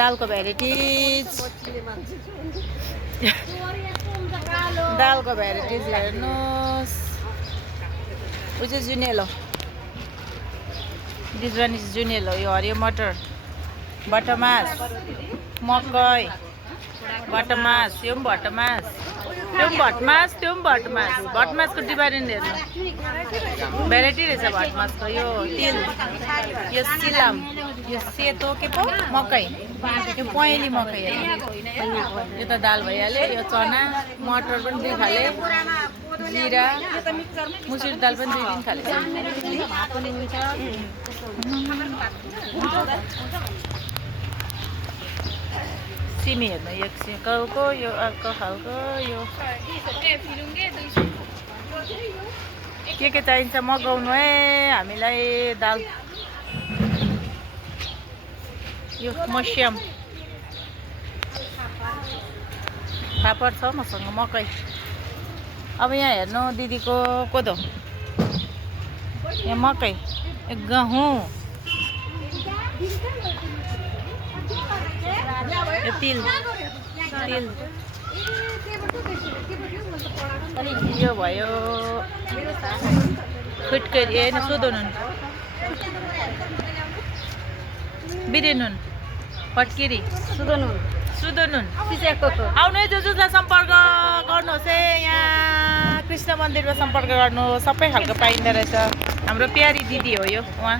दालको भेराइटिज दालको भेराइटिज हेर्नुहोस् ऊ चाहिँ जुनेलो दिस वान इज जुनेलो यो हरियो मटर भटमास मकै भटमास यो पनि भटमास त्यो पनि भटमास त्यो पनि भटमास भटमासको डिफरेन्ट हेर्नु भेराइटी रहेछ भटमासको यो तिल यो सिलाम यो सेतो के पो मकै यो पहेँली मकै हेर्नु यो त दाल भइहाल्यो यो चना मटर पनि 2 खाले जिरा मुसुरी दाल पनि 2-3 खाले सिमी हेर्नु एक सिकलको यो अर्को खालको यो के चाहिन्छ मगाउनु है हामीलाई दाल यो मस्याम फापर छ मसँग मकै अब यहाँ हेर्नु दिदीको कोदो यहाँ मकै गहुँ यो तिल तिल यो भयो फिटकरी होइन सुधो नुन बिरे नुन फटकिरी सुधो नुन आउनु है जो जसलाई सम्पर्क गर्नुहोस् है यहाँ कृष्ण मन्दिरमा सम्पर्क गर्नु सबै खालको पाइँदो रहेछ हाम्रो प्यारी दिदी हो यो उहाँ